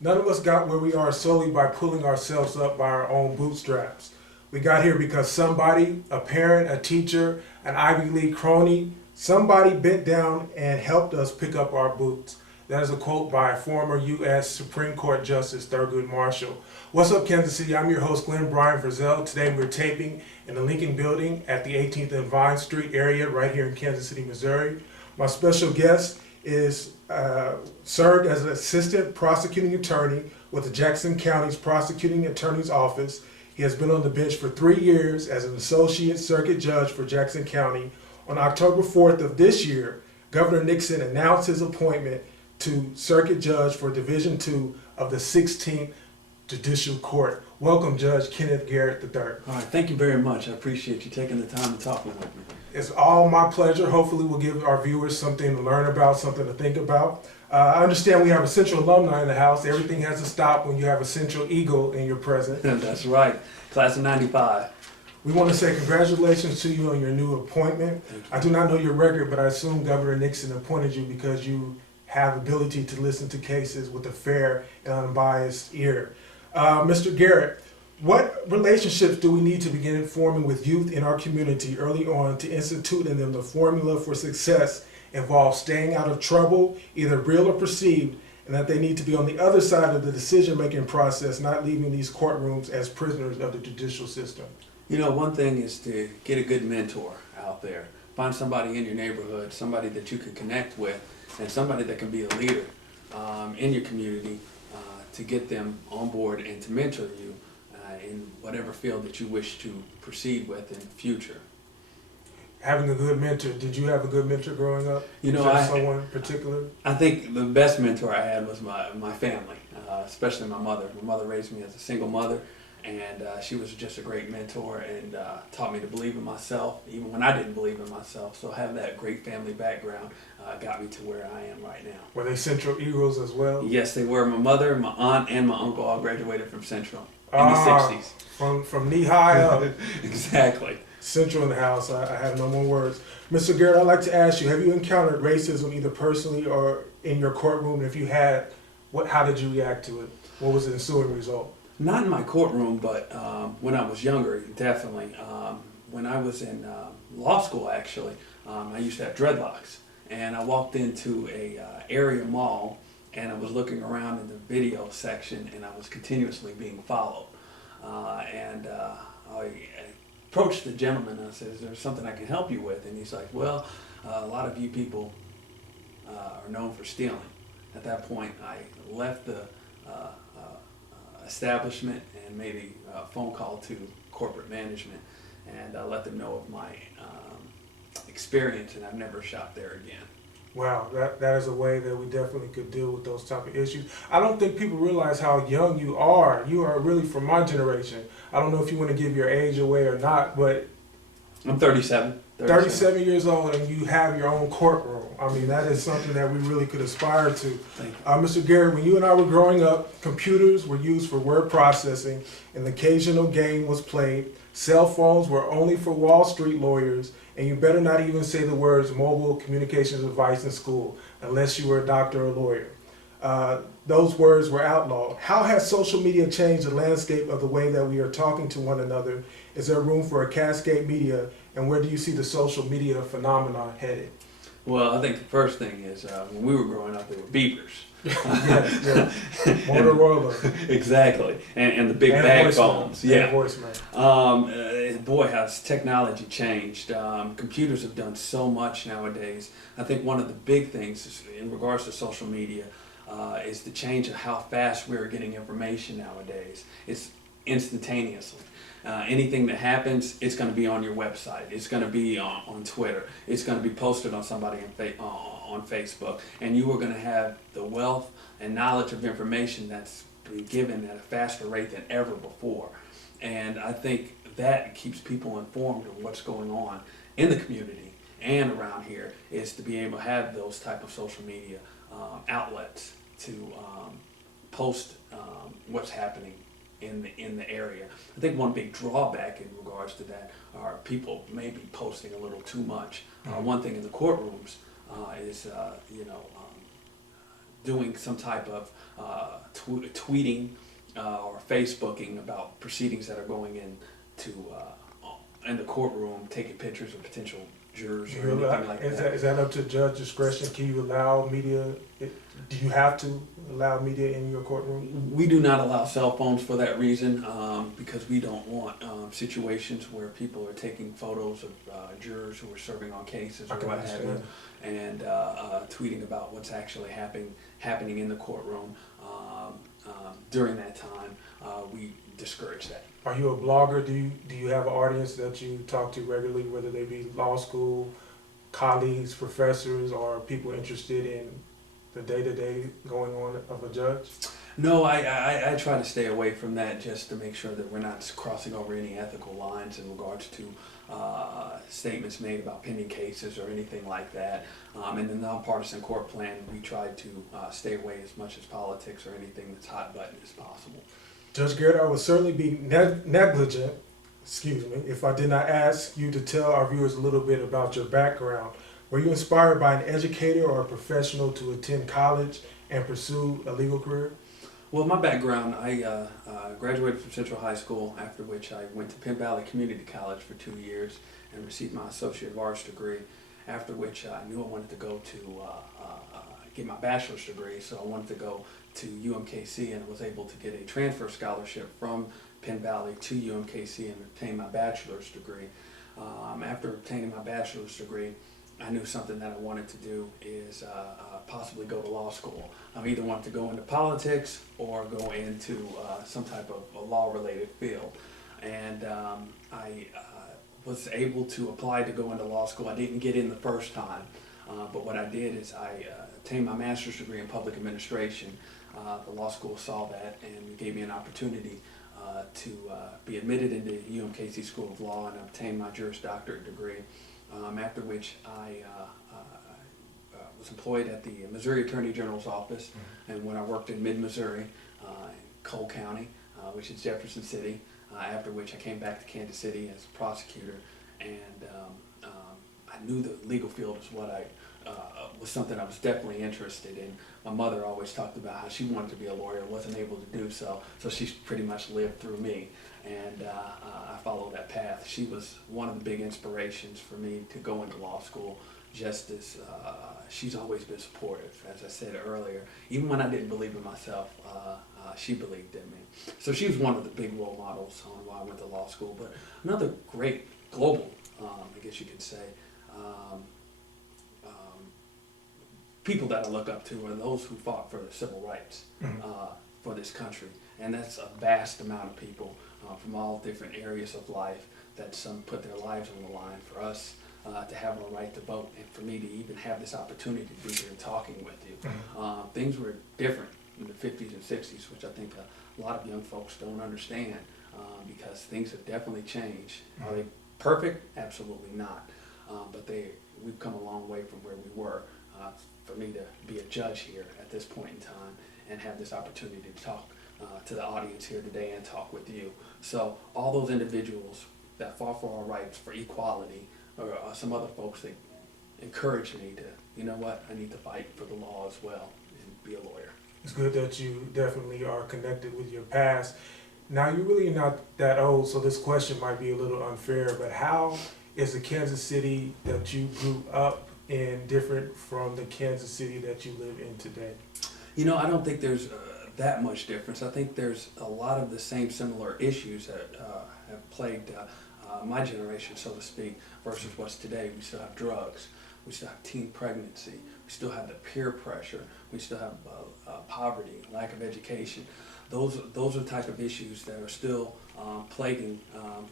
None of us got where we are solely by pulling ourselves up by our own bootstraps. We got here because somebody, a parent, a teacher, an Ivy League crony, somebody bent down and helped us pick up our boots. That is a quote by former U.S. Supreme Court Justice Thurgood Marshall. What's up, Kansas City? I'm your host, Glenn Brian Frizzell. Today we're taping in the Lincoln Building at the 18th and Vine Street area right here in Kansas City, Missouri. My special guest is served as an assistant prosecuting attorney with the Jackson County's Prosecuting Attorney's Office. He has been on the bench for 3 years as an associate circuit judge for Jackson County. On October 4th of this year, Governor Nixon announced his appointment to circuit judge for Division II of the 16th Judicial Court. Welcome, Judge Kenneth Garrett III. All right, thank you very much. I appreciate you taking the time to talk with me. It's all my pleasure. Hopefully we'll give our viewers something to learn about, something to think about. I understand we have a Central alumni in the house. Everything has to stop when you have a Central Eagle in your presence. That's right. Class of 95. We want to say congratulations to you on your new appointment. I do not know your record, but I assume Governor Nixon appointed you because you have ability to listen to cases with a fair and unbiased ear. Mr. Garrett, what relationships do we need to begin forming with youth in our community early on to institute in them the formula for success involves staying out of trouble, either real or perceived, and that they need to be on the other side of the decision-making process, not leaving these courtrooms as prisoners of the judicial system? You know, one thing is to get a good mentor out there. Find somebody in your neighborhood, somebody that you can connect with, and somebody that can be a leader in your community to get them on board and to mentor you in whatever field that you wish to proceed with in the future. Having a good mentor, did you have a good mentor growing up? You know, someone in particular? I think the best mentor I had was my family, especially my mother. My mother raised me as a single mother, and she was just a great mentor and taught me to believe in myself, even when I didn't believe in myself. So have that great family background got me to where I am right now. Were they Central Eagles as well? Yes, they were. My mother, my aunt, and my uncle all graduated from Central in the 60s. From knee high up. Exactly. Central in the house. I have no more words. Mr. Garrett, I'd like to ask you, have you encountered racism either personally or in your courtroom? And if you had, how did you react to it? What was the ensuing result? Not in my courtroom, but when I was younger, definitely. When I was in law school, actually, I used to have dreadlocks. And I walked into a area mall, and I was looking around in the video section, and I was continuously being followed. I approached the gentleman and I said, "Is there something I can help you with?" And he's like, "Well, a lot of you people are known for stealing." At that point, I left the establishment and made a phone call to corporate management and let them know of my experience, and I've never shopped there again. Wow, that is a way that we definitely could deal with those type of issues. I don't think people realize how young you are. You are really from my generation. I don't know if you want to give your age away or not, but I'm 37. 37 years old, and you have your own courtroom. I mean, that is something that we really could aspire to. Thank you. Mr. Garrett, when you and I were growing up, computers were used for word processing, an occasional game was played. Cell phones were only for Wall Street lawyers, and you better not even say the words mobile communications device in school unless you were a doctor or lawyer. Those words were outlawed. How has social media changed the landscape of the way that we are talking to one another? Is there room for a cascade media, and where do you see the social media phenomenon headed? Well, I think the first thing is when we were growing up, there were beepers. Yeah. Motorola. Exactly. And the big bag phones. Yeah. Voicemail. Boy, has technology changed. Computers have done so much nowadays. I think one of the big things in regards to social media is the change of how fast we're getting information nowadays. It's instantaneously. Anything that happens, it's going to be on your website. It's going to be on Twitter. It's going to be posted on somebody on Facebook. And you are going to have the wealth and knowledge of information that's been given at a faster rate than ever before. And I think that keeps people informed of what's going on in the community and around here, is to be able to have those type of social media outlets to post what's happening in the area. I think one big drawback in regards to that are people maybe posting a little too much. One thing in the courtrooms is doing some type of tweeting or Facebooking about proceedings that are going in the courtroom, taking pictures of potential jurors or anything like that. Is that up to judge discretion? Can you allow media? Do you have to allow media in your courtroom? We do not allow cell phones for that reason, because we don't want situations where people are taking photos of jurors who are serving on cases or what have you, and tweeting about what's actually happening in the courtroom during that time. We discourage that. Are you a blogger? Do you have an audience that you talk to regularly, whether they be law school colleagues, professors, or people interested in the day-to-day going on of a judge? No, I try to stay away from that just to make sure that we're not crossing over any ethical lines in regards to statements made about pending cases or anything like that. In the nonpartisan court plan, we try to stay away as much as politics or anything that's hot button as possible. Judge Garrett, I would certainly be negligent, if I did not ask you to tell our viewers a little bit about your background. Were you inspired by an educator or a professional to attend college and pursue a legal career? Well, my background, I graduated from Central High School, after which I went to Penn Valley Community College for 2 years and received my Associate of Arts degree, after which I knew I wanted to go to get my bachelor's degree, so I wanted to go to UMKC, and I was able to get a transfer scholarship from Penn Valley to UMKC and obtain my bachelor's degree. After obtaining my bachelor's degree, I knew something that I wanted to do is possibly go to law school. I either wanted to go into politics or go into some type of a law-related field. And I was able to apply to go into law school. I didn't get in the first time, but what I did is I obtained my master's degree in public administration. The law school saw that and gave me an opportunity to be admitted into UMKC School of Law and obtain my Juris Doctorate degree. After which I was employed at the Missouri Attorney General's office, and when I worked in mid-Missouri, in Cole County, which is Jefferson City, after which I came back to Kansas City as a prosecutor, and I knew the legal field was something I was definitely interested in. My mother always talked about how she wanted to be a lawyer, wasn't able to do so, so she pretty much lived through me. And I followed that path. She was one of the big inspirations for me to go into law school, just as she's always been supportive, as I said earlier. Even when I didn't believe in myself, she believed in me. So she was one of the big role models on why I went to law school. But another great global, I guess you could say, people that I look up to are those who fought for the civil rights for this country. And that's a vast amount of people from all different areas of life that some put their lives on the line for us to have a right to vote, and for me to even have this opportunity to be here talking with you. Things were different in the 50s and 60s, which I think a lot of young folks don't understand, because things have definitely changed. Are they perfect? Absolutely not. But we've come a long way from where we were. For me to be a judge here at this point in time and have this opportunity to talk to the audience here today and talk with you. So all those individuals that fought for our rights, for equality, or some other folks that encouraged me to, you know what, I need to fight for the law as well and be a lawyer. It's good that you definitely are connected with your past. Now, you're really not that old, so this question might be a little unfair, but how is the Kansas City that you grew up in different from the Kansas City that you live in today? You know, I don't think there's that much difference. I think there's a lot of the same similar issues that have plagued my generation, so to speak, versus what's today. We still have drugs. We still have teen pregnancy. We still have the peer pressure. We still have poverty, lack of education. Those are the type of issues that are still plaguing,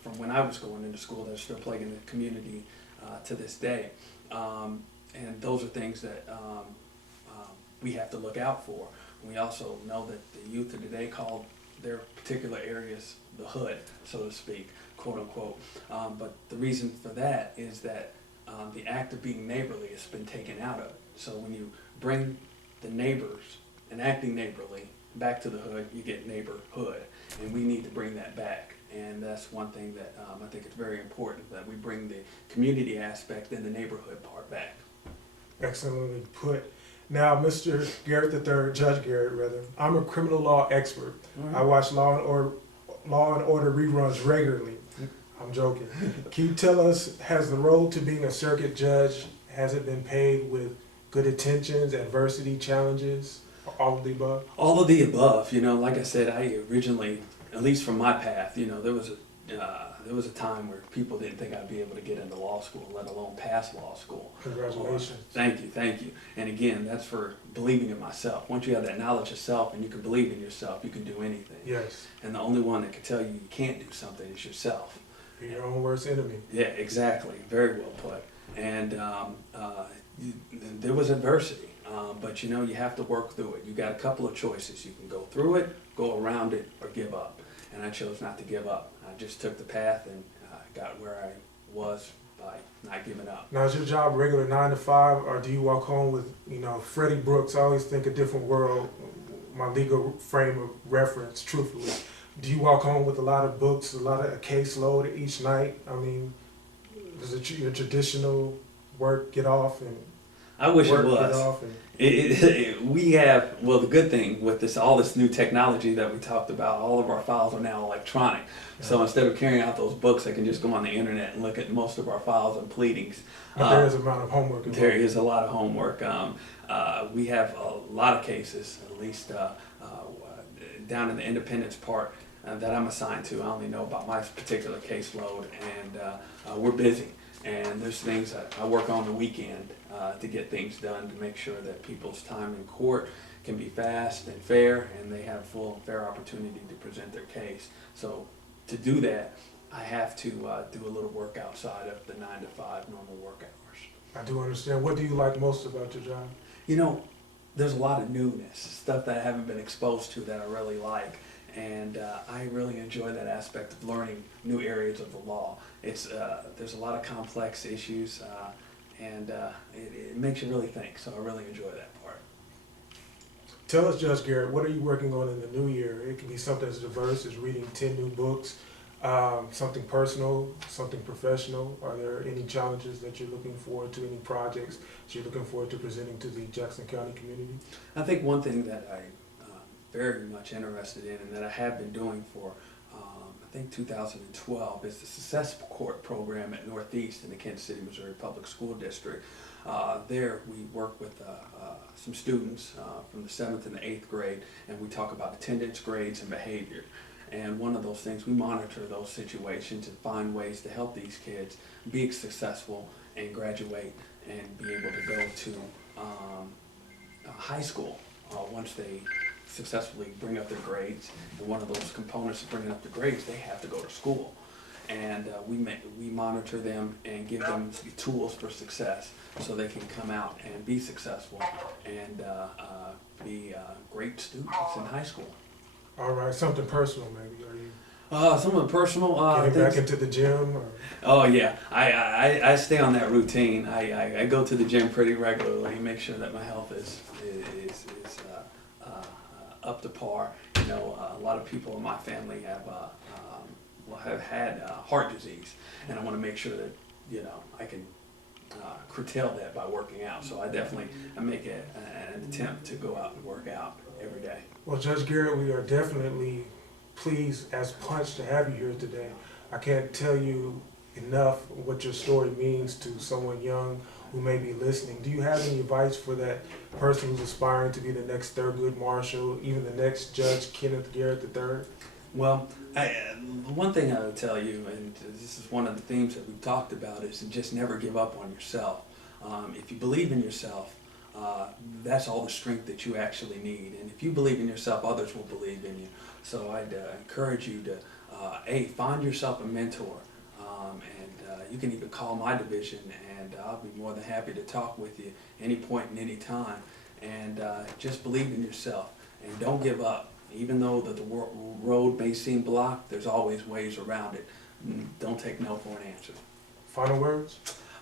from when I was going into school, that are still plaguing the community to this day. And those are things that we have to look out for. We also know that the youth of today call their particular areas the hood, so to speak, quote unquote. But the reason for that is that the act of being neighborly has been taken out of it. So when you bring the neighbors and acting neighborly back to the hood, you get neighborhood, and we need to bring that back. And that's one thing that I think it's very important that we bring the community aspect and the neighborhood part back. Excellently put. Now, Mr. Garrett III, Judge Garrett rather, I'm a criminal law expert. I watch Law and Order reruns regularly. I'm joking. Can you tell us, has the road to being a circuit judge, has it been paved with good intentions, adversity, challenges, all of the above? All of the above. You know, like I said, I originally, at least from my path, you know, there was a time where people didn't think I'd be able to get into law school, let alone pass law school. Congratulations. Thank you. And again, that's for believing in myself. Once you have that knowledge of self and you can believe in yourself, you can do anything. Yes. And the only one that can tell you can't do something is yourself. You're your own worst enemy. Yeah, exactly. Very well put. And there was adversity, but you know, you have to work through it. You got a couple of choices. You can go through it, go around it, or give up. And I chose not to give up. I just took the path and got where I was by not giving up. Now, is your job regular 9 to 5, or do you walk home with, you know, Freddie Brooks? I always think a different world, my legal frame of reference, truthfully. Do you walk home with a lot of books, a lot of a caseload each night? I mean, does your traditional work get off and I wish work it was. get off? And We have, well, the good thing with this, all this new technology that we talked about, all of our files are now electronic. So instead of carrying out those books, I can just go on the internet and look at most of our files and pleadings. But there is a amount of homework involved. There is a lot of homework. We have a lot of cases, at least down in the independence part that I'm assigned to. I only know about my particular caseload, and we're busy. And there's things that I work on the weekend to get things done to make sure that people's time in court can be fast and fair, and they have full and fair opportunity to present their case. So to do that, I have to do a little work outside of the 9 to 5 normal work hours. I do understand. What do you like most about your job? You know, there's a lot of newness, stuff that I haven't been exposed to that I really like. And I really enjoy that aspect of learning new areas of the law. There's a lot of complex issues, and it makes you really think, so I really enjoy that part. Tell us, Judge Garrett, what are you working on in the new year? It can be something as diverse as reading 10 new books, something personal, something professional. Are there any challenges that you're looking forward to, any projects that you're looking forward to presenting to the Jackson County community? I think one thing that I'm very much interested in and that I have been doing for I think 2012 is the Success Court program at Northeast in the Kansas City, Missouri Public School District. There we work with some students from the 7th and the 8th grade, and we talk about attendance, grades, and behavior. And one of those things, we monitor those situations and find ways to help these kids be successful and graduate and be able to go to high school once they successfully bring up their grades. And one of those components of bringing up the grades, they have to go to school. And we monitor them and give them the tools for success so they can come out and be successful and be great students in high school. All right, something personal maybe. Are you Some of the personal getting back into the gym? Or? Oh yeah, I stay on that routine. I go to the gym pretty regularly, make sure that my health is up to par. You know, a lot of people in my family have had heart disease, and I want to make sure that, you know, I can curtail that by working out. So I make an attempt to go out and work out every day. Well, Judge Garrett, we are definitely pleased as Punch to have you here today. I can't tell you enough what your story means to someone young who may be listening. Do you have any advice for that person who's aspiring to be the next Thurgood Marshall, even the next Judge Kenneth Garrett III? Well, one thing I would tell you, and this is one of the themes that we've talked about, is to just never give up on yourself. If you believe in yourself, that's all the strength that you actually need. And if you believe in yourself, others will believe in you. So I'd encourage you to, find yourself a mentor. And you can even call my division, and I'll be more than happy to talk with you any point and any time. And just believe in yourself, and don't give up. Even though that the road may seem blocked, there's always ways around it. Don't take no for an answer. Final words?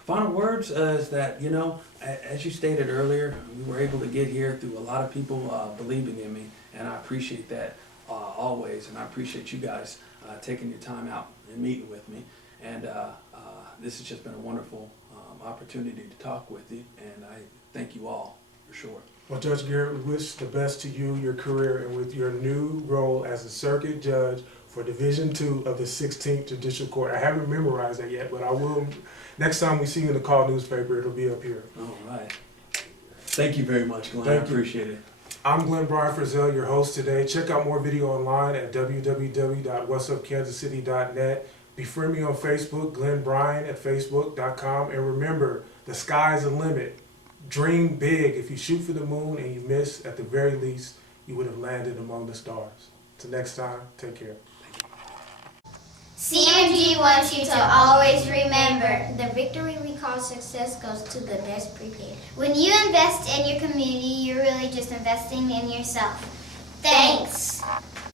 Final words is that, you know, as you stated earlier, we were able to get here through a lot of people believing in me, and I appreciate that always, and I appreciate you guys taking your time out and meeting with me. And this has just been a wonderful opportunity to talk with you, and I thank you all for sure. Well, Judge Garrett, we wish the best to you, your career, and with your new role as a circuit judge for Division II of the 16th Judicial Court. I haven't memorized that yet, but I will. Next time we see you in the call newspaper, it'll be up here. All right. Thank you very much, Glenn. Thank I appreciate it. I'm Glenn Brian Frizzell, your host today. Check out more video online at www.whatsupkansascity.net. Befriend me on Facebook, Glenn Bryan at facebook.com. And remember, the sky's the limit. Dream big. If you shoot for the moon and you miss, at the very least, you would have landed among the stars. Till next time, take care. CMG wants you to always remember, the victory we call success goes to the best prepared. When you invest in your community, you're really just investing in yourself. Thanks.